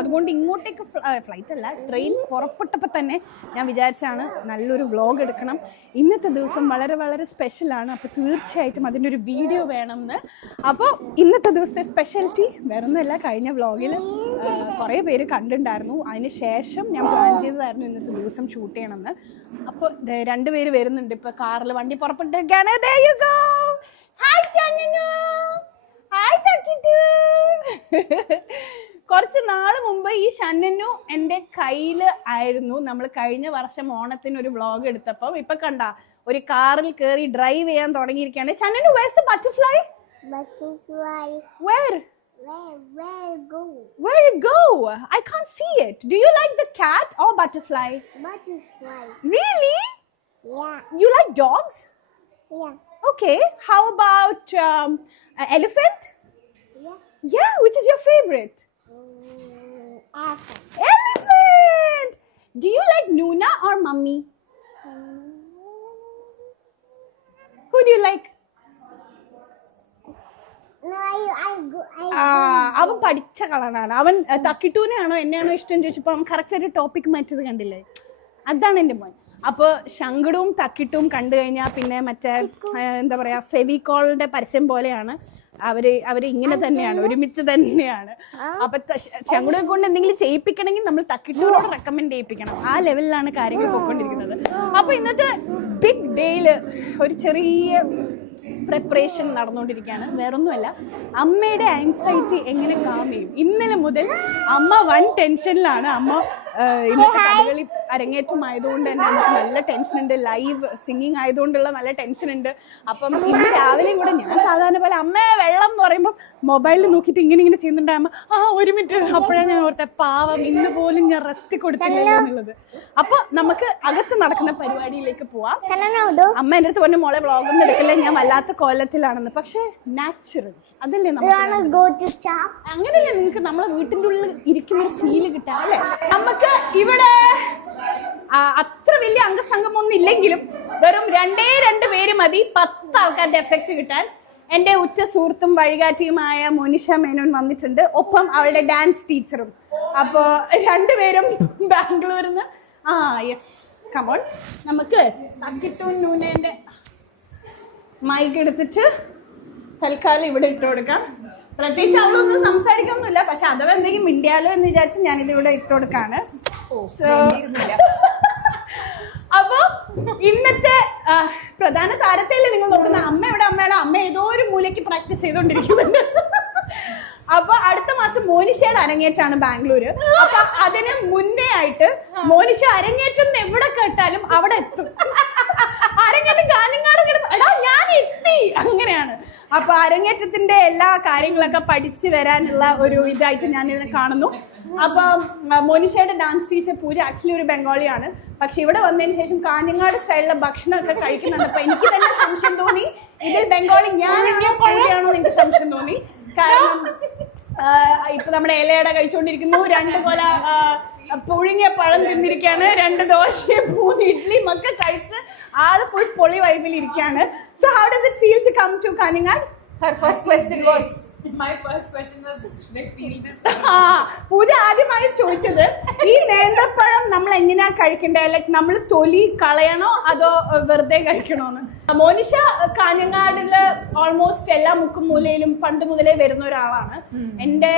അതുകൊണ്ട് ഇങ്ങോട്ടേക്ക് ഫ്ലൈറ്റ് അല്ല ട്രെയിൻ പുറപ്പെട്ടപ്പോൾ തന്നെ ഞാൻ വിചാരിച്ചാണ് നല്ലൊരു വ്ളോഗ് എടുക്കണം. ഇന്നത്തെ ദിവസം വളരെ വളരെ സ്പെഷ്യലാണ്. അപ്പോൾ തീർച്ചയായിട്ടും അതിൻ്റെ ഒരു വീഡിയോ വേണമെന്ന്. അപ്പോൾ ഇന്നത്തെ ദിവസത്തെ സ്പെഷ്യാലിറ്റി വേറൊന്നുമല്ല, കഴിഞ്ഞ വ്ളോഗിൽ കുറേ പേര് കണ്ടിട്ടുണ്ടായിരുന്നു. അതിന് ശേഷം ഞാൻ പ്ലാൻ ചെയ്തതായിരുന്നു ഇന്നത്തെ ദിവസം ഷൂട്ട് ചെയ്യണമെന്ന്. അപ്പോൾ രണ്ടുപേര് വരുന്നുണ്ട്. ഇപ്പോൾ കാറിൽ വണ്ടി പുറപ്പെട്ടിരിക്കുകയാണ്. കുറച്ച് നാൾ മുമ്പ് ഈ ഷന്നനു എൻ്റെ കയ്യിൽ ആയിരുന്നു. നമ്മൾ കഴിഞ്ഞ വർഷം ഓണത്തിന് ഒരു വ്ളോഗ് എടുത്തപ്പോൾ ഇപ്പൊ കണ്ട ഒരു കാറിൽ കയറി ഡ്രൈവ് ചെയ്യാൻ തുടങ്ങിയിരിക്കുകയാണ്. ഷന്നനു, where's the butterfly? Butterfly. Where it go? I can't see it. Do you like the cat or butterfly? Butterfly. Really? Yeah. You like dogs? Yeah. Okay. How about elephant? Yeah. Yeah. Which is your favorite? Elephant. Elephant. Do you like Nuna or Mummy? Who do you like? No, അവൻ പഠിച്ച കളറാണ്. അവൻ തക്കിട്ടൂനെയാണോ എന്നെയാണോ ഇഷ്ടം ചോദിച്ചപ്പോൾ അവൻ correct ഒരു topic മാറ്റിയത് കണ്ടില്ലേ? അതാണ് എൻ്റെ മോൻ. അപ്പോൾ ശങ്കടും തക്കിട്ടും കണ്ടു കഴിഞ്ഞാൽ പിന്നെ മറ്റേ എന്താ പറയുക ഫെവിക്കോളിന്റെ പരസ്യം പോലെയാണ്. അവര് ഇങ്ങനെ തന്നെയാണ്, ഒരുമിച്ച് തന്നെയാണ്. അപ്പൊ ശങ്കുടെ കൊണ്ട് എന്തെങ്കിലും ചെയ്യിപ്പിക്കണമെങ്കിൽ നമ്മൾ തക്കിട്ടൂരോട് റെക്കമെൻഡ് ചെയ്യിപ്പിക്കണം. ആ ലെവലിലാണ് കാര്യങ്ങൾ പോയിക്കൊണ്ടിരിക്കുന്നത്. അപ്പൊ ഇന്നത്തെ ബിഗ് ഡേയില് ഒരു ചെറിയ പ്രിപ്പറേഷൻ നടന്നുകൊണ്ടിരിക്കുകയാണ്. വേറൊന്നുമല്ല, അമ്മയുടെ ആൻസൈറ്റി എങ്ങനെ കാം ചെയ്യും. ഇന്നലെ മുതൽ അമ്മ വൻ ടെൻഷനിലാണ്. അമ്മ ഇന്നത്തെ കഥകളി അരങ്ങേറ്റം ആയതുകൊണ്ട് തന്നെ നമുക്ക് നല്ല ടെൻഷനുണ്ട്. ലൈവ് സിംഗിങ് ആയതുകൊണ്ടുള്ള നല്ല ടെൻഷനുണ്ട്. അപ്പം ഇന്ന് രാവിലെയും കൂടെ ഞാൻ സാധാരണ പോലെ അമ്മ വെള്ളം എന്ന് പറയുമ്പോൾ മൊബൈലിൽ നോക്കിയിട്ട് ഇങ്ങനെ ചെയ്യുന്നുണ്ട്. അമ്മ ഒരു മിനിറ്റ്. അപ്പോഴാണ് ഞാൻ ഓർത്തെ പാവം ഇന്ന് പോലും ഞാൻ റെസ്റ്റ് കൊടുത്തില്ല എന്നുള്ളത്. അപ്പൊ നമുക്ക് അകത്ത് നടക്കുന്ന പരിപാടിയിലേക്ക് പോവാം. അമ്മ എൻ്റെ അടുത്ത് പറഞ്ഞു മോളെ വ്ളോഗൊന്നും എടുക്കില്ല, ഞാൻ വല്ലാത്ത കോലത്തിലാണെന്ന്. പക്ഷെ നാച്ചുറൽ അതല്ലേ നമുക്ക്. അങ്ങനെയല്ലേ നിങ്ങൾക്ക് നമ്മളെ വീട്ടിൻ്റെ ഉള്ളിൽ ഇരിക്കുന്ന ഒരു ഫീല് കിട്ടാം അല്ലേ? നമുക്ക് ഇവിടെ അത്ര വലിയ അംഗസംഗമൊന്നും ഇല്ലെങ്കിലും വെറും 2 പേര് മതി 10 ആൾക്കാരുടെ എഫക്റ്റ് കിട്ടാൻ. എൻ്റെ ഉറ്റ സുഹൃത്തും വഴികാട്ടിയുമായ മോനിഷ മേനോൻ വന്നിട്ടുണ്ട്. ഒപ്പം അവളുടെ ഡാൻസ് ടീച്ചറും. അപ്പോൾ 2 പേരും ബാംഗ്ലൂരിൽ നിന്ന്. Yes, come on. നമുക്ക് തക്കിട്ടൂൺ നൂനേൻ്റെ മൈക്ക് എടുത്തിട്ട് തൽക്കാലം ഇവിടെ ഇട്ട് കൊടുക്കാം. പ്രത്യേകിച്ച് അവളൊന്നും സംസാരിക്കൊന്നുമില്ല, പക്ഷെ അഥവാ എന്തെങ്കിലും മിണ്ടിയാലോ എന്ന് വിചാരിച്ച് ഞാനിത് ഇവിടെ ഇട്ട് കൊടുക്കാണ്. അപ്പൊ ഇന്നത്തെ പ്രധാന താരത്തെയല്ലേ നിങ്ങൾ നോക്കുന്ന. അമ്മ ഇവിടെ അമ്മയുടെ അമ്മ ഏതോ ഒരു മൂലയ്ക്ക് പ്രാക്ടീസ് ചെയ്തോണ്ടിരിക്കുന്നുണ്ട്. അപ്പൊ അടുത്ത മാസം മോനിഷയുടെ അരങ്ങേറ്റാണ് ബാംഗ്ലൂര്. അപ്പൊ അതിന് മുന്നേ ആയിട്ട് മോനിഷ അരങ്ങേറ്റം എവിടെ കേട്ടാലും അവിടെ എത്തും. അരങ്ങേറ്റം കാഞ്ഞങ്ങാട് ഞാൻ എത്തി, അങ്ങനെയാണ്. അപ്പൊ അരങ്ങേറ്റത്തിന്റെ എല്ലാ കാര്യങ്ങളൊക്കെ പഠിച്ചു വരാനുള്ള ഒരു ഇതായിട്ട് ഞാൻ ഇതിനെ കാണുന്നു. അപ്പൊ മോനിഷയുടെ ഡാൻസ് ടീച്ചർ പൂജ ആക്ച്വലി ഒരു ബംഗാളിയാണ്. പക്ഷെ ഇവിടെ വന്നതിന് ശേഷം കാഞ്ഞങ്ങാട് സ്റ്റൈലിലെ ഭക്ഷണമൊക്കെ കഴിക്കുന്നുണ്ട്. അപ്പൊ എനിക്ക് തന്നെ സംശയം തോന്നി ഇതിൽ ബംഗാളി ഞാൻ പൂജയാണോ എനിക്ക് സംശയം തോന്നി. കാരണം ഇപ്പൊ നമ്മുടെ ഇലയട കഴിച്ചുകൊണ്ടിരിക്കുന്നു, 2 കൊല പുഴുങ്ങിയ പഴം തിന്നിരിക്കുകയാണ്, 2 ദോശയും 3 ഇഡ്ഡലിയും ഒക്കെ കഴിച്ച് ആള് ഫുൾ പൊളി വൈബിൽ ഇരിക്കുകയാണ്. So how does it feel to come to Kaningad? My first question was should I feel this? പൂജ ആദ്യമായി ചോദിച്ചത് ഈ നേന്ത്രപ്പഴം നമ്മൾ എങ്ങനെയാ കഴിക്കണ്ടേ, ലൈക്ക് നമ്മൾ തൊലി കളയണോ അതോ വെറുതെ കഴിക്കണോന്ന്. മോനിഷ കാഞ്ഞങ്ങാടില് ഓൾമോസ്റ്റ് എല്ലാ മുക്കും മൂലയിലും പണ്ട് മുതലേ വരുന്ന ഒരാളാണ്. എൻ്റെ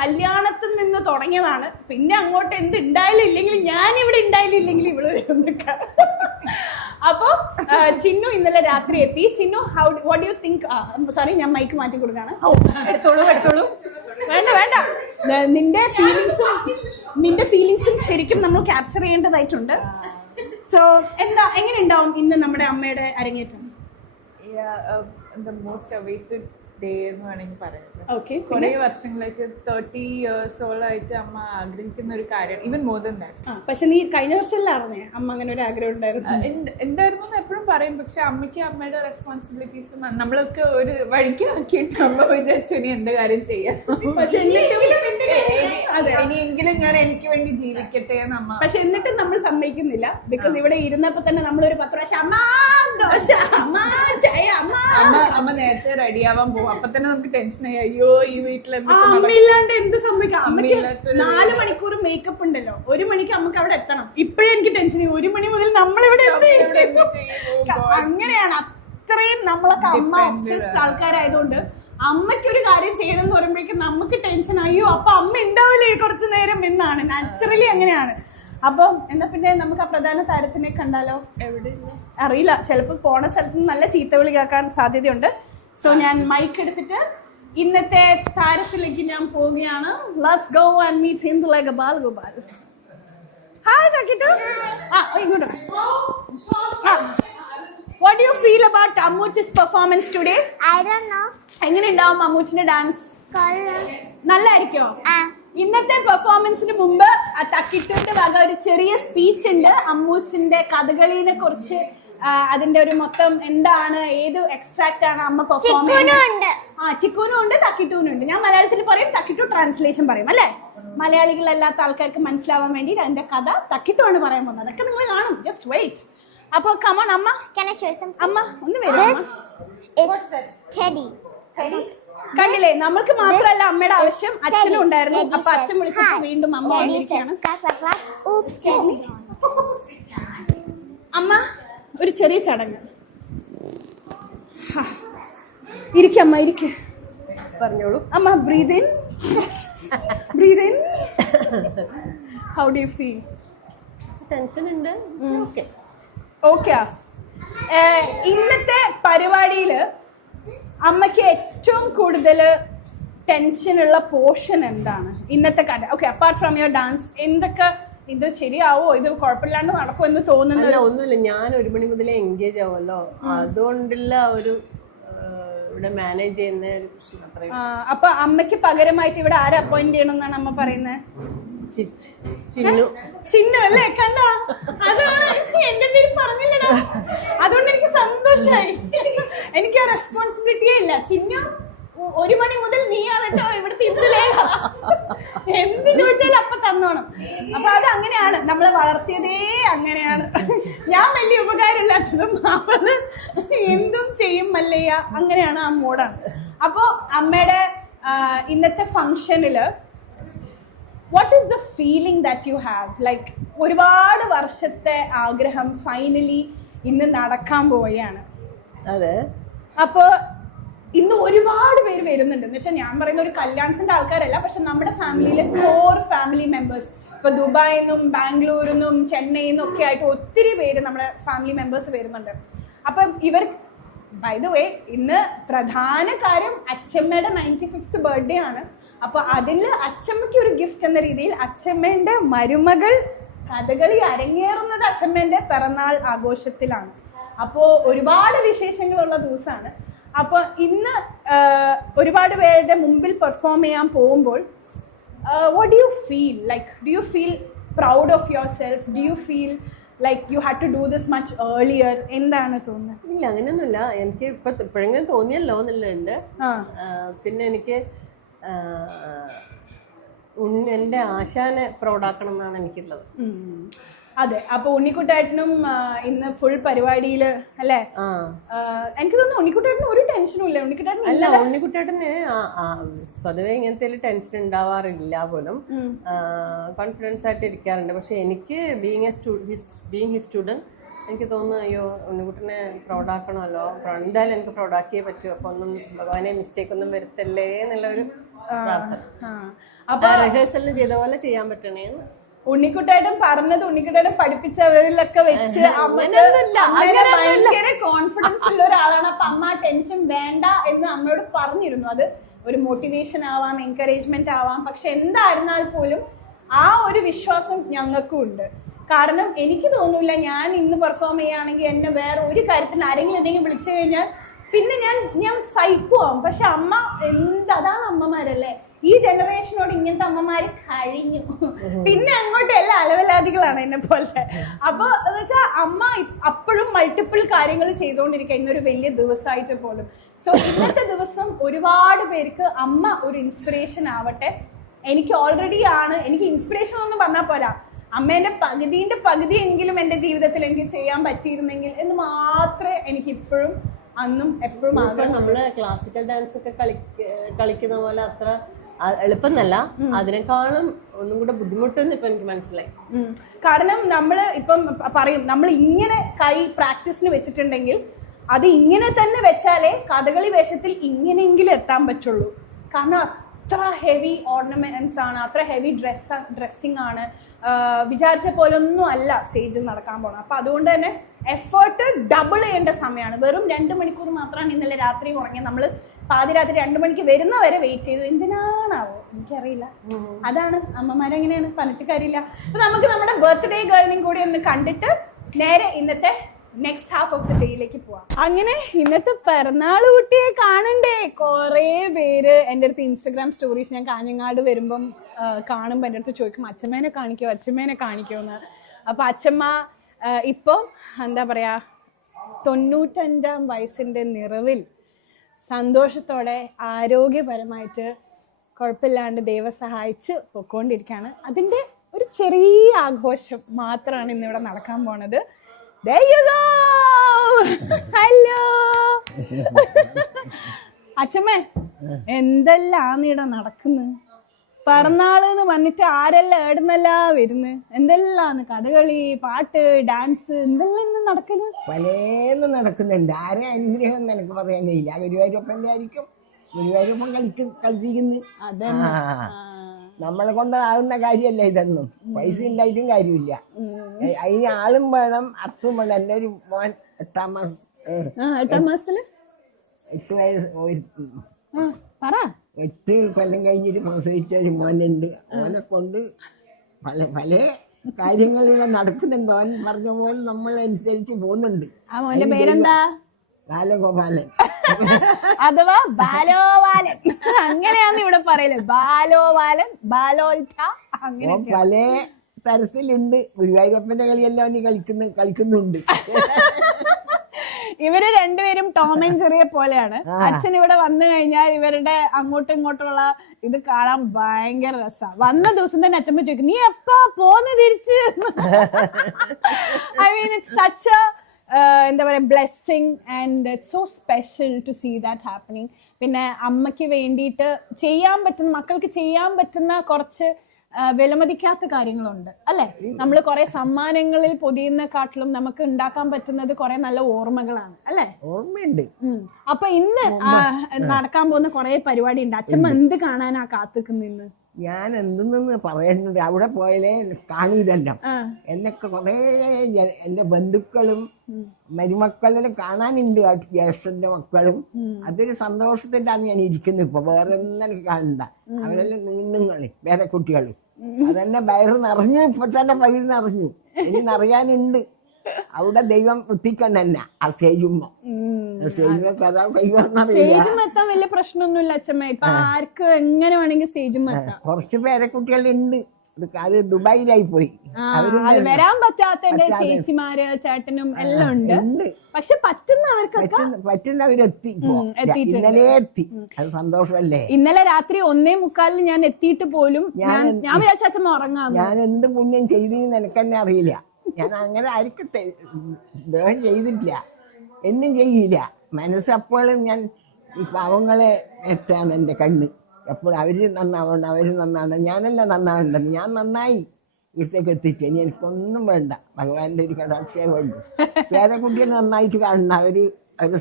കല്യാണത്തിൽ നിന്ന് തുടങ്ങിയതാണ്. പിന്നെ അങ്ങോട്ട് എന്ത് ഉണ്ടായാലും ഇല്ലെങ്കിലും ഞാനിവിടെ ഉണ്ടായാലും ഇല്ലെങ്കിലും ഇവിടെ വരുന്നൊക്കെ. അപ്പൊ ചിന്നു ഇന്നലെ രാത്രി എത്തി. Chinnu, what you think? Sorry, ഞാൻ മൈക്ക് മാറ്റി കൊടുക്കാണ്. എടുത്തോളൂ. വേണ്ട, നിന്റെ ഫീലിങ്സും ശരിക്കും നമ്മൾ ക്യാപ്ചർ ചെയ്യേണ്ടതായിട്ടുണ്ട്. സോ എങ്ങനെ ഉണ്ടാവും ഇന്ന് നമ്മുടെ അമ്മയുടെ അരങ്ങേറ്റം? The most awaited day എന്ന് വേണമെങ്കിൽ പറയാം. കുറെ വർഷങ്ങളായിട്ട് 30 years ഓളായിട്ട് അമ്മ ആഗ്രഹിക്കുന്ന ഒരു കാര്യമാണ്. Even more than that. പക്ഷെ നീ കഴിഞ്ഞ വർഷമല്ലേ അറിഞ്ഞേ അമ്മ അങ്ങനെ ഒരു ആഗ്രഹം ഉണ്ടായിരുന്നു? ഉണ്ടായിരുന്നു എന്ന് എപ്പോഴും പറയും. പക്ഷെ അമ്മയ്ക്ക് അമ്മയുടെ റെസ്പോൺസിബിലിറ്റീസും നമ്മളൊക്കെ ഒരു വഴിക്ക് ആക്കിയിട്ട് അമ്മ വിചാരിച്ചു ഇനി എന്റെ കാര്യം ചെയ്യാം, പക്ഷെ ഇനിയെങ്കിലും ഞാൻ എനിക്ക് വേണ്ടി ജീവിക്കട്ടെ എന്ന് അമ്മ. പക്ഷെ എന്നിട്ടും നമ്മൾ സമ്മതിക്കുന്നില്ല. ബിക്കോസ് ഇവിടെ ഇരുന്നപ്പോ തന്നെ നമ്മളൊരു 10 പ്രാവശ്യം അമ്മ ദോശ, അമ്മ ചായ, അമ്മ നേരത്തെ റെഡിയാവാൻ പോകും. അപ്പൊ തന്നെ നമുക്ക് ടെൻഷനായി, അയ്യോ ഈ വീട്ടിൽ അമ്മയില്ലാണ്ട് എന്ത് സംഭവിക്കാം. അമ്മയ്ക്ക് 4 മണിക്കൂർ മേക്കപ്പ് ഉണ്ടല്ലോ, 1 മണിക്ക് അമ്മക്ക് അവിടെ എത്തണം. ഇപ്പഴേ എനിക്ക് ടെൻഷൻ, 1 മണി മുതൽ നമ്മളിവിടെ അങ്ങനെയാണ്. അത്രയും നമ്മളൊക്കെ അമ്മ ഒബ്സസ്ഡ് ആൾക്കാരായതുകൊണ്ട് അമ്മയ്ക്കൊരു കാര്യം ചെയ്യണം എന്ന് പറയുമ്പോഴേക്കും നമുക്ക് ടെൻഷൻ, അയ്യോ അപ്പൊ അമ്മ ഉണ്ടാവില്ലേ കുറച്ചു നേരം എന്നാണ്. നാച്ചുറലി അങ്ങനെയാണ്. അപ്പൊ എന്നാ പിന്നെ നമുക്ക് ആ പ്രധാന താരത്തിനെ കണ്ടാലോ? എവിടെ അറിയില്ല, ചിലപ്പോ പോണ സ്ഥലത്ത് നിന്ന് നല്ല ചീത്തവിളി കേൾക്കാൻ സാധ്യതയുണ്ട്. സോ ഞാൻ മൈക്ക് എടുത്തിട്ട് ഇന്നത്തെ താരത്തിലേക്ക് ഞാൻ പോവുകയാണ്. Let's go and meet Hindulekha Balagopal. Hi തക്കിട്ടു. ഇങ്ങോട്ട്. What do you feel about Ammuchi's performance today? I don't know. എങ്ങനെയുണ്ടാവും അമ്മൂച്ചിന്റെ ഡാൻസ്? Color. നല്ലായിരിക്കോ? ഇന്നത്തെ പെർഫോമൻസിന് മുമ്പ് തക്കിട്ടുവിന്റെ വക ഒരു ചെറിയ സ്പീച്ച് ഉണ്ട് അമ്മൂസിന്റെ കഥകളിനെ കുറിച്ച്. അതിന്റെ ഒരു മൊത്തം എന്താണ്, ഏത് എക്സ്ട്രാക്ട് ആണ് അമ്മ പെർഫോം ചെയ്യുന്നത്. ചിക്കുനും ഉണ്ട് തക്കിട്ടൂനും ഉണ്ട്. ഞാൻ മലയാളത്തിൽ പറയും, തക്കിട്ടു ട്രാൻസ്ലേഷൻ പറയും അല്ലേ? മലയാളികളല്ലാത്ത ആൾക്കാർക്ക് മനസ്സിലാവാൻ വേണ്ടി അതിന്റെ കഥ തക്കിട്ടു ആണ് പറയാൻ പോകുന്നത്. അതൊക്കെ നിങ്ങൾ കാണും, ജസ്റ്റ് വെയിറ്റ്. അപ്പൊ കമോൺ അമ്മ. Can I show something? അമ്മ ഒന്ന് വരും. This is Teddy. കണ്ടില്ലേ, നമ്മൾക്ക് മാത്രമല്ല അമ്മയുടെ ആവശ്യം അച്ഛനും ഉണ്ടായിരുന്നു. അപ്പൊ അച്ഛൻ വിളിച്ചപ്പോ വീണ്ടും അമ്മ വന്നിരിക്കുകയാണ്. അമ്മ ഒരു ചെറിയ ചടങ്ങ്. ഇരിക്കമ്മ ഇരിക്ക. പറഞ്ഞോളൂ അമ്മ. Breathe in, breathe in. How do you feel? Tension ഉണ്ട്. Okay okay. ഇന്നത്തെ പരിപാടിയില് അമ്മയ്ക്ക് ഏറ്റവും കൂടുതൽ ടെൻഷനുള്ള പോർഷൻ എന്താണ് ഇന്നത്തെ കഥ? Okay, apart from your dance, എന്തൊക്കെ ഇത് ശരിയാവോ, ഇത് കുഴപ്പമില്ലാണ്ട് നടക്കും എന്ന് തോന്നുന്നത്? ഒന്നുമില്ല, ഞാൻ 1 മണി മുതലേ എൻഗേജ് ആവുമല്ലോ, അതുകൊണ്ടുള്ള ഒരു ഇവിടെ മാനേജ് ചെയ്യുന്ന ഒരു പ്രശ്നം അത്രയും. അപ്പൊ അമ്മയ്ക്ക് പകരമായിട്ട് ഇവിടെ ആരെ അപ്പോയിന്റ് ചെയ്യണം എന്നാണ് അമ്മ പറയുന്നത്? ചിന്നു. ചിന്നു അല്ലേ? കണ്ടോ, അതാണ് എന്റെ പേര് പറഞ്ഞില്ലടാ. അതുകൊണ്ട് എനിക്ക് സന്തോഷായി. എനിക്ക് ആ റെസ്പോൺസിബിലിറ്റിയേ ഇല്ല. ചിന്നു 1 മണി മുതൽ നീയാണ് കേട്ടോ ഇവിടുത്തെ ഇന്ദുലേഖ. എന്ത് ചോദിച്ചാലും അപ്പൊ തന്നോണം. അപ്പൊ അത് അങ്ങനെയാണ്, നമ്മളെ വളർത്തിയതേ അങ്ങനെയാണ്. ഞാൻ വലിയ ഉപകാരമില്ലാത്തതും അവള് എന്തും ചെയ്യും മല്ലയ്യ, അങ്ങനെയാണ് ആ മോഡാണ്. അപ്പൊ അമ്മയുടെ ഇന്നത്തെ ഫംഗ്ഷനില് what is the feeling that you have? Like ഒരുപാട് വർഷത്തെ ആഗ്രഹം ഫൈനലി ഇന്ന് നടക്കാൻ പോവുകയാണ്. അതെ. അപ്പൊ ഇന്ന് ഒരുപാട് പേര് വരുന്നുണ്ട്. എന്ന് വെച്ചാൽ ഞാൻ പറയുന്ന ഒരു കല്യാണത്തിന്റെ ആൾക്കാരല്ല, പക്ഷെ നമ്മുടെ ഫാമിലിയിലെ കോർ ഫാമിലി മെമ്പേഴ്സ്, ഇപ്പൊ ദുബായിൽ നിന്നും ബാംഗ്ലൂരിൽ നിന്നും ചെന്നൈയിൽ നിന്നും ഒക്കെ ആയിട്ട് ഒത്തിരി പേര് നമ്മുടെ ഫാമിലി മെമ്പേഴ്സ് വരുന്നുണ്ട്. അപ്പം ഇവർ, ബൈ ദ വേ, ഇന്ന് പ്രധാന കാര്യം അച്ഛമ്മയുടെ 95th ബർത്ത്ഡേ ആണ്. അപ്പൊ അതിൽ അച്ഛമ്മയ്ക്ക് ഒരു ഗിഫ്റ്റ് എന്ന രീതിയിൽ അച്ഛമ്മേന്റെ മരുമകൾ കഥകളി അരങ്ങേറുന്നത് അച്ഛമ്മേന്റെ പിറന്നാൾ ആഘോഷത്തിലാണ്. അപ്പോ ഒരുപാട് വിശേഷങ്ങളുള്ള ദിവസമാണ്. അപ്പൊ ഇന്ന് ഒരുപാട് പേരുടെ മുമ്പിൽ പെർഫോം ചെയ്യാൻ പോകുമ്പോൾ what do you feel? Like do you feel proud of yourself? Do you feel like you had to do this much earlier? എന്താണ് തോന്നുന്നത്? ഇല്ല, അങ്ങനെയൊന്നുമില്ല. എനിക്ക് ഇപ്പോഴെങ്കിലും തോന്നിയല്ലോ എന്നുള്ളുണ്ട്. പിന്നെ എനിക്ക് എൻ്റെ ആശാനെ പ്രൗഡാക്കണം എന്നാണ് എനിക്കുള്ളത്. അതെ. അപ്പൊ ഉണ്ണിക്കുട്ടേട്ടനും ഇന്ന് ഫുൾ പരിപാടിയില് അല്ലേ? എനിക്ക് തോന്നുന്നു ഉണ്ണിക്കുട്ടേട്ടന് ഒരു ടെൻഷനും ഇല്ല. ഉണ്ണിക്കുട്ടേട്ടന് സ്വതവേ ഇങ്ങനത്തെ ടെൻഷൻ ഉണ്ടാവാറില്ല പോലും, കോൺഫിഡൻസ് ആയിട്ട് ഇരിക്കാറുണ്ട്. പക്ഷെ എനിക്ക് ബീങ് ഹിസ് സ്റ്റുഡൻറ് എനിക്ക് തോന്നുന്നു, അയ്യോ ഉണ്ണിക്കുട്ടനെ പ്രൗഡാക്കണമല്ലോ, എന്തായാലും എനിക്ക് പ്രൗഡാക്കിയേ പറ്റൂ. അപ്പൊ ഒന്നും ഭഗവാനെ മിസ്റ്റേക്ക് ഒന്നും വരുത്തല്ലേ എന്നുള്ളൊരു റിഹേഴ്സലിന് ചെയ്ത പോലെ ചെയ്യാൻ പറ്റണേന്ന് ഉണ്ണിക്കുട്ടേട്ടൻ പറഞ്ഞത്. ഉണ്ണിക്കുട്ടേട്ടൻ പഠിപ്പിച്ചവരിലൊക്കെ വെച്ച് ഭയങ്കര കോൺഫിഡൻസ് ഉള്ള ഒരാളാണ്. അപ്പൊ അമ്മ ടെൻഷൻ വേണ്ട എന്ന് അമ്മയോട് പറഞ്ഞിരുന്നു. അത് ഒരു മോട്ടിവേഷൻ ആവാം, എൻകറേജ്മെന്റ് ആവാം. പക്ഷെ എന്തായിരുന്നാൽ പോലും ആ ഒരു വിശ്വാസം ഞങ്ങൾക്കും ഉണ്ട്. കാരണം എനിക്ക് തോന്നൂല ഞാൻ ഇന്ന് പെർഫോം ചെയ്യുകയാണെങ്കിൽ എന്നെ വേറെ ഒരു കാര്യത്തിന് ആരെങ്കിലും എന്തെങ്കിലും വിളിച്ചു കഴിഞ്ഞാൽ പിന്നെ ഞാൻ സൈക്കോ ആവും. പക്ഷെ അമ്മ അതാണ് അമ്മമാരല്ലേ, ഈ ജനറേഷനോട് ഇങ്ങനത്തെ അമ്മമാര് കഴിഞ്ഞു. പിന്നെ അങ്ങോട്ട് എല്ലാ അലവലാദികളാണ് എന്നെ പോലെ. അപ്പൊ എന്ന് വെച്ചാൽ അമ്മ അപ്പോഴും മൾട്ടിപ്പിൾ കാര്യങ്ങൾ ചെയ്തുകൊണ്ടിരിക്കുക, ഇന്നൊരു വലിയ ദിവസമായിട്ട് പോലും. സോ ഇന്നത്തെ ദിവസം ഒരുപാട് പേർക്ക് അമ്മ ഒരു ഇൻസ്പിറേഷൻ ആവട്ടെ. എനിക്ക് ഓൾറെഡി ആണ്, എനിക്ക് ഇൻസ്പിറേഷൻ ഒന്നും പറഞ്ഞാൽ പോരാ, അമ്മേന്റെ പകുതിയെങ്കിലും എൻ്റെ ജീവിതത്തിൽ എനിക്ക് ചെയ്യാൻ പറ്റിയിരുന്നെങ്കിൽ എന്ന് മാത്രമേ എനിക്കിപ്പോഴും അന്നും എപ്പോഴും ഇപ്പൊ നമ്മള് ക്ലാസിക്കൽ ഡാൻസ് ഒക്കെ കളിക്കുന്ന പോലെ അത്ര എളുപ്പമല്ല, അതിനേക്കാളും ഒന്നും കൂടെ ബുദ്ധിമുട്ടെന്ന് ഇപ്പൊ എനിക്ക് മനസ്സിലായി. കാരണം നമ്മള് ഇപ്പം പറയും നമ്മൾ ഇങ്ങനെ കൈ പ്രാക്ടീസിന് വെച്ചിട്ടുണ്ടെങ്കിൽ അത് ഇങ്ങനെ തന്നെ വെച്ചാലേ കഥകളി വേഷത്തിൽ ഇങ്ങനെയെങ്കിലും എത്താൻ പറ്റുള്ളൂ. കാരണം അത്ര ഹെവി ഓർണമെന്റ്സ് ആണ്, അത്ര ഹെവി ഡ്രസ്സിങ് ആണ്. വിചാരിച്ച പോലെ ഒന്നും അല്ല സ്റ്റേജിൽ നടക്കാൻ പോകണം. അപ്പൊ അതുകൊണ്ട് തന്നെ എഫേർട്ട് ഡബിൾ ചെയ്യേണ്ട സമയമാണ്. വെറും 2 മണിക്കൂർ മാത്രമാണ് ഇന്നലെ രാത്രി ഉറങ്ങി. നമ്മൾ പാതിരാത്രി 2 മണിക്ക് വരുന്നവരെ വെയിറ്റ് ചെയ്തു. എന്തിനാണാവോ എനിക്കറിയില്ല. അതാണ് അമ്മമാരെങ്ങനെയാണ്, പറഞ്ഞിട്ട് കാര്യമില്ല. അപ്പൊ നമുക്ക് നമ്മുടെ ബർത്ത്ഡേ ഗേളിനെയും കൂടി ഒന്ന് കണ്ടിട്ട് നേരെ ഇന്നത്തെ നെക്സ്റ്റ് ഹാഫ് ഓഫ് ദി ഡേയിലേക്ക് പോവാം. അങ്ങനെ ഇന്നത്തെ പിറന്നാൾ കുട്ടിയെ കാണണ്ടേ? കുറേ പേര് എൻ്റെ അടുത്ത് ഇൻസ്റ്റഗ്രാം സ്റ്റോറീസ് ഞാൻ കാഞ്ഞങ്ങാട് വരുമ്പം കാണുമ്പോൾ എൻ്റെ അടുത്ത് ചോദിക്കും, അച്ഛമ്മേനെ കാണിക്കുമോ, അച്ഛമ്മേനെ കാണിക്കുമോ എന്ന്. അപ്പം അച്ഛമ്മ ഇപ്പം എന്താ പറയുക, 95-ാം വയസ്സിൻ്റെ നിറവിൽ സന്തോഷത്തോടെ ആരോഗ്യപരമായിട്ട് കുഴപ്പമില്ലാണ്ട് ദൈവം സഹായിച്ച് പൊക്കോണ്ടിരിക്കുകയാണ്. അതിൻ്റെ ഒരു ചെറിയ ആഘോഷം മാത്രമാണ് ഇന്നിവിടെ നടക്കാൻ പോണത്. There you go! Hello! അച്ഛമ്മേ, എന്തെല്ലാം ഇവിടെ നടക്കുന്നു? പിറന്നാള് എന്ന് പറഞ്ഞിട്ട് ആരെല്ലാം ഏടുന്നല്ല വരുന്നു? എന്തെല്ലാം കഥകളി, പാട്ട്, ഡാൻസ്, എന്തെല്ലാം നടക്കുന്നു? പലേന്ന് നടക്കുന്നുണ്ട്. ആരെ അനുഗ്രഹം എനിക്ക് പറയാൻ കഴിയില്ല. ഗുരുവായൂരപ്പൻ്റെ ആയിരിക്കും. ഗുരുവായൂരപ്പൻ കളിപ്പിക്കുന്നു. നമ്മളെ കൊണ്ടാകുന്ന കാര്യമല്ല ഇതൊന്നും. പൈസ ഉണ്ടായിട്ടും കാര്യമില്ല. അതിന് ആളും വേണം, അർത്ഥവും വേണം. എൻ്റെ ഒരു മോൻ 8-ാം മാസത്തില് 8 വയസ്സ് 8 കൊല്ലം കഴിഞ്ഞിട്ട് പ്രസവിച്ച ഒരു മോനുണ്ട്. മോനെ കൊണ്ട് പല കാര്യങ്ങളിലൂടെ നടക്കുന്നുണ്ട്. അവൻ പറഞ്ഞ പോലെ നമ്മളനുസരിച്ച് പോകുന്നുണ്ട്. ബാലഗോപാലൻ അഥവാ ബാലോവാലൻ, അങ്ങനെയാണ് ഇവിടെ പറയല്. ബാലോവാലൻ, ബാലോൽറ്റ, അങ്ങനെ പല തരത്തിലുണ്ട്. ഗുരുവായൂരപ്പന്റെ കളിയെല്ലാം കളിക്കുന്നുണ്ട്. ഇവര് രണ്ടുപേരും ടോം ആൻഡ് ജെറിയെ പോലെയാണ്. അച്ഛൻ ഇവിടെ വന്നു കഴിഞ്ഞാൽ ഇവരുടെ അങ്ങോട്ടും ഇങ്ങോട്ടുള്ള ഇത് കാണാൻ ഭയങ്കര രസമാണ്. വന്ന ദിവസം തന്നെ അച്ഛമ്മ ചോദിക്കും, നീ എപ്പോ പോന്ന് തിരിച്ച്? ഐ മീൻ ഇറ്റ്സ് സച്ച് എന്താ പറയുക, blessing and it's so special to see that happening. പിന്നെ അമ്മയ്ക്ക് വേണ്ടിയിട്ട് ചെയ്യാൻ പറ്റുന്ന, മക്കൾക്ക് ചെയ്യാൻ പറ്റുന്ന കുറച്ച് വിലമതിക്കാത്ത കാര്യങ്ങളുണ്ട് അല്ലെ? നമ്മൾ കുറെ സമ്മാനങ്ങളിൽ പൊതിയുന്നതിനെക്കാട്ടിലും നമുക്ക് ഉണ്ടാക്കാൻ പറ്റുന്നത് കുറെ നല്ല ഓർമ്മകളാണ് അല്ലെ? ഓർമ്മയുണ്ട്. അപ്പൊ ഇന്ന് നടക്കാൻ പോകുന്ന കുറെ പരിപാടി ഉണ്ട്. അച്ഛമ്മ എന്ത് കാണാനാ കാത്തിക്കുന്ന? ഞാൻ എന്തെന്ന് പറയുന്നത്, അവിടെ പോയാലേ കാണൂതല്ലോ. എന്നൊക്കെ കുറെ എന്റെ ബന്ധുക്കളും മരുമക്കളെല്ലാം കാണാനുണ്ട്. ജ്യേഷ്ഠന്റെ മക്കളും. അതൊരു സന്തോഷത്തിലാണ് ഞാൻ ഇരിക്കുന്നത്. ഇപ്പൊ വേറെ ഒന്നും എനിക്ക് കാണണ്ട. അവരെല്ലാം നീണ്ണുങ്ങള്, വേറെ കുട്ടികള്. അതെന്നെ വയറ് നിറഞ്ഞു. ഇപ്പൊ തന്നെ വയറ് നിറഞ്ഞു. ഇനി നിറയാനുണ്ട്. അവിടെ ദൈവം എത്തിക്കണ്ടെന്നെ ആ സ്റ്റേജുമ്മ. സ്റ്റേജുമെത്താൻ വലിയ പ്രശ്നമൊന്നുമില്ല അച്ഛമ്മ. ഇപ്പൊ ആർക്ക് എങ്ങനെ വേണമെങ്കിൽ സ്റ്റേജുമെത്താം. കുറച്ച് പേരെ കുട്ടികളുണ്ട്. അത് ദുബായിലായി പോയി. അത് വരാൻ പറ്റാത്ത ചേച്ചിമാര് ചേട്ടനും എല്ലാം ഉണ്ട്. പക്ഷെ പറ്റുന്നവരെത്തി. ഇന്നലെ എത്തി. അത് സന്തോഷമല്ലേ? ഇന്നലെ രാത്രി 1:45 ഞാൻ എത്തിയിട്ട് പോലും ഞാൻ വിചാരിച്ച അച്ഛമ്മ ഉറങ്ങാം. ഞാൻ എന്ത് പുണ്യം ചെയ്തെന്ന് എനിക്കെന്നെ അറിയില്ല. ഞാൻ അങ്ങനെ ആർക്കും ദ്രോഹം ചെയ്തിട്ടില്ല, എന്നും ചെയ്യില്ല. മനസ്സപ്പോഴും ഞാൻ ഈ പാവങ്ങളെ എത്താണ് എൻ്റെ കണ്ണ്. എപ്പോഴും അവര് നന്നാവണം, അവര് നന്നാവണം. ഞാനല്ല നന്നാവേണ്ടത്. ഞാൻ നന്നായി ഇവിടത്തേക്ക് എത്തിച്ചു. ഇനി എനിക്കൊന്നും വേണ്ട. ഭഗവാന്റെ ഒരു കടാക്ഷേ വേണ്ടു. വേറെ കുട്ടികൾ നന്നായിട്ട് കാണണം. അവര്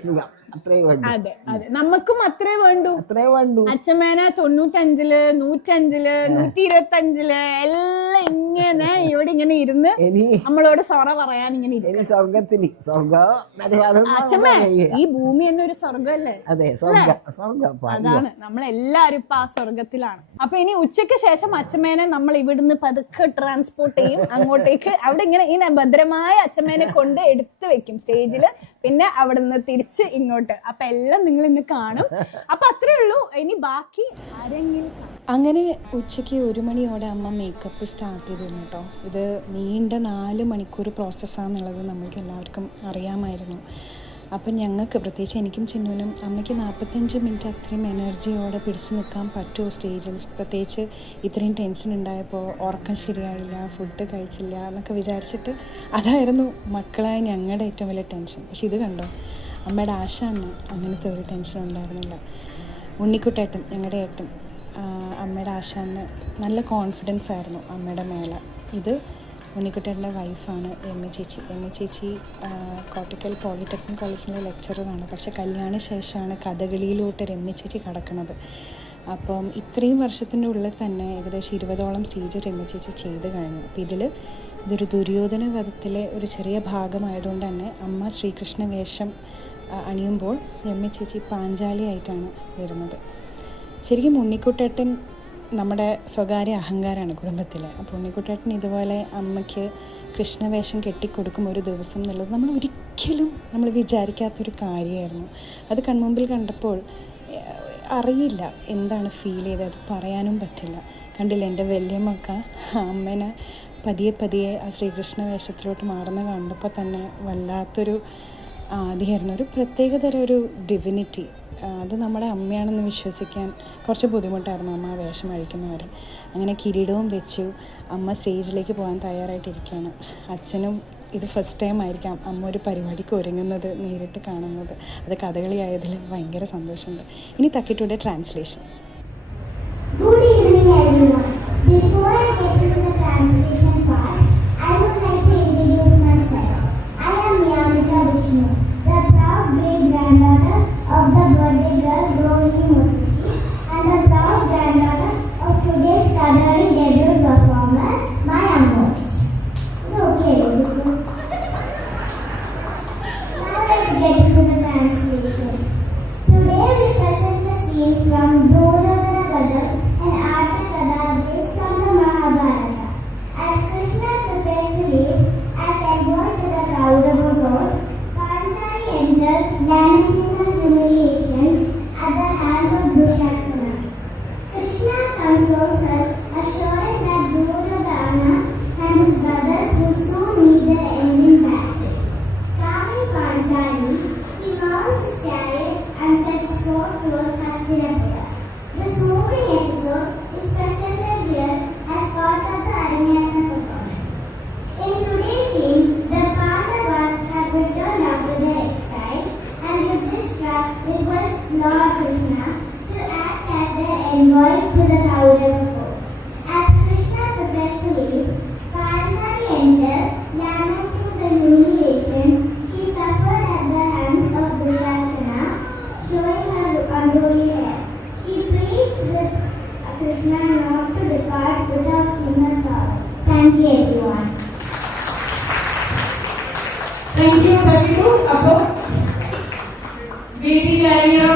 സുഖം, അത്രേ വേണ്ടു. അതെ അതെ, നമുക്കും അത്രേ വേണ്ടു. അത്രേ വേണ്ടു. അച്ഛമ്മേനെ 95-ല് 105-ല് 125-ല് എല്ലാം ഇങ്ങനെ ഇവിടെ ഇങ്ങനെ ഇരുന്ന് നമ്മളോട് സൊറ പറയാൻ ഇങ്ങനെ ഇരിക്കും. സ്വർഗത്തില് അച്ഛമ്മ, ഈ ഭൂമി തന്നെ ഒരു സ്വർഗമല്ലേ? അതെ, സ്വർഗം. അതാണ്, നമ്മളെല്ലാരും ഇപ്പൊ ആ സ്വർഗത്തിലാണ്. അപ്പൊ ഇനി ഉച്ചയ്ക്ക് ശേഷം അച്ഛമ്മേനെ നമ്മൾ ഇവിടുന്ന് പതുക്കെ ട്രാൻസ്പോർട്ട് ചെയ്യും അങ്ങോട്ടേക്ക്. അവിടെ ഇങ്ങനെ ഭദ്രമായ അച്ഛമ്മേനെ കൊണ്ട് എടുത്തു വെക്കും സ്റ്റേജില്. പിന്നെ അവിടുന്ന് തിരിച്ച് ഇങ്ങോട്ട്. അപ്പൊ എല്ലാം നിങ്ങൾ ഇന്ന് കാണും. അപ്പൊ അത്രേ ഉള്ളൂ. ഇനി ബാക്കി ആരെങ്കിലും. അങ്ങനെ ഉച്ചയ്ക്ക് 1 മണിയോടെ അമ്മ മേക്കപ്പ് സ്റ്റാർട്ട് ചെയ്തിരുന്നു കേട്ടോ. ഇത് നീണ്ട 4 മണിക്കൂർ പ്രോസസ്സാണെന്നുള്ളത് നമ്മൾക്ക് എല്ലാവർക്കും അറിയാമായിരുന്നു. അപ്പം ഞങ്ങൾക്ക്, പ്രത്യേകിച്ച് എനിക്കും ചിന്നുവിനും, അമ്മയ്ക്ക് 45 മിനിറ്റ് അത്രയും എനർജിയോടെ പിടിച്ചു നിൽക്കാൻ പറ്റുമോ സ്റ്റേജിൽ? പ്രത്യേകിച്ച് ഇത്രയും ടെൻഷൻ ഉണ്ടായപ്പോൾ ഉറക്കം ശരിയായില്ല, ഫുഡ് കഴിച്ചില്ല എന്നൊക്കെ വിചാരിച്ചിട്ട് അതായിരുന്നു മക്കളായ ഞങ്ങളുടെ ഏറ്റവും വലിയ ടെൻഷൻ. പക്ഷെ ഇത് കണ്ടോ, അമ്മയുടെ ആശാന് അങ്ങനത്തെ ഒരു ടെൻഷൻ ഉണ്ടായിരുന്നില്ല. ഉണ്ണിക്കുട്ടേട്ടൻ, ഞങ്ങളുടെ ഏട്ടൻ, അമ്മയുടെ ആശാന് നല്ല കോൺഫിഡൻസ് ആയിരുന്നു അമ്മയുടെ മേലെ. ഇത് ഉണ്ണിക്കുട്ടേട്ടൻ്റെ വൈഫാണ് രമ്യ ചേച്ചി. രമ്യ ചേച്ചി കോട്ടക്കൽ പോളിടെക്നിക് കോളേജിലെ ലെക്ചറാണ്. പക്ഷേ കല്യാണ ശേഷമാണ് കഥകളിയിലോട്ട് രമ്യ ചേച്ചി കടക്കുന്നത്. അപ്പം ഇത്രയും വർഷത്തിൻ്റെ ഉള്ളിൽ തന്നെ ഏകദേശം 20ഓളം സ്റ്റേജ് രമ്യ ചേച്ചി ചെയ്ത് കഴിഞ്ഞു. അപ്പോൾ ഇതൊരു ദുര്യോധന വധത്തിലെ ഒരു ചെറിയ ഭാഗമായതുകൊണ്ട് തന്നെ അമ്മ ശ്രീകൃഷ്ണ വേഷം അണിയുമ്പോൾ രമ്യ ചേച്ചി പാഞ്ചാലി ആയിട്ടാണ് വരുന്നത്. ശരിക്കും ഉണ്ണിക്കുട്ടേട്ടൻ നമ്മുടെ സ്വകാര്യ അഹങ്കാരമാണ് കുടുംബത്തിൽ. അപ്പോൾ ഉണ്ണിക്കുട്ടേട്ടൻ ഇതുപോലെ അമ്മയ്ക്ക് കൃഷ്ണവേഷം കെട്ടിക്കൊടുക്കും ഒരു ദിവസം എന്നുള്ളത് നമ്മൾ വിചാരിക്കാത്തൊരു കാര്യമായിരുന്നു. അത് കൺമുമ്പിൽ കണ്ടപ്പോൾ അറിയില്ല എന്താണ് ഫീൽ ചെയ്തത്, അത് പറയാനും പറ്റില്ല. കണ്ടില്ല, എൻ്റെ വല്യമ്മക്ക അമ്മേനെ പതിയെ ആ ശ്രീകൃഷ്ണ വേഷത്തിലോട്ട് മാറുന്ന കണ്ടപ്പോൾ തന്നെ വല്ലാത്തൊരു ആദ്യമായിരുന്നു. ഒരു പ്രത്യേകതരം ഒരു ഡിവിനിറ്റി. അത് നമ്മുടെ അമ്മയാണെന്ന് വിശ്വസിക്കാൻ കുറച്ച് ബുദ്ധിമുട്ടായിരുന്നു അമ്മ ആ വേഷം അഴിക്കുന്നവർ. അങ്ങനെ കിരീടവും വെച്ചു അമ്മ സ്റ്റേജിലേക്ക് പോകാൻ തയ്യാറായിട്ടിരിക്കുകയാണ്. അച്ഛനും ഇത് ഫസ്റ്റ് ടൈം ആയിരിക്കാം അമ്മ ഒരു പരിപാടിക്ക് ഒരുങ്ങുന്നത് നേരിട്ട് കാണുന്നത്. അത് കഥകളി ആയതിൽ ഭയങ്കര സന്തോഷമുണ്ട്. ഇനി തക്കിട്ടൂടെ translation. Good evening everyone. Before I get into the translation part, I would like to introduce myself. I am Miyamika Vishnu, the proud great-granddaughter of the birthday girl Rohini Murthy and the proud granddaughter of today's Kadali debut performer, Maya Modes. Okay, now let's get into the translation. Today we present the scene from Duryodhana Vadam, an Artha Katha based on the Mahabharata. As Krishna prepares to leave as envoy to the Kaurava court, Panchali enters lamenting her humiliation at the hands of Dushasana. Krishna consoles her, assuring that Duryodhana and his brothers will soon meet their end in battle. Calming Panchali, he mounts his chariot and sets forth towards Hastinapura. This moving episode is presented here as part of the Aranyana performance. In today's scene, the Pandavas have returned after their exile, and Yudhishthira requests Lord Krishna to act as their envoy to the Kaurava court. As Krishna prepares to leave, Panchali enters, lamenting the humiliation she suffered at the hands of Dushasana, showing her unruly hair. She pleads with Krishna not to depart without seeing her sorrow. Thank you everyone. Thank you. അപ്പോൾ വേദിയിൽ അണിയറ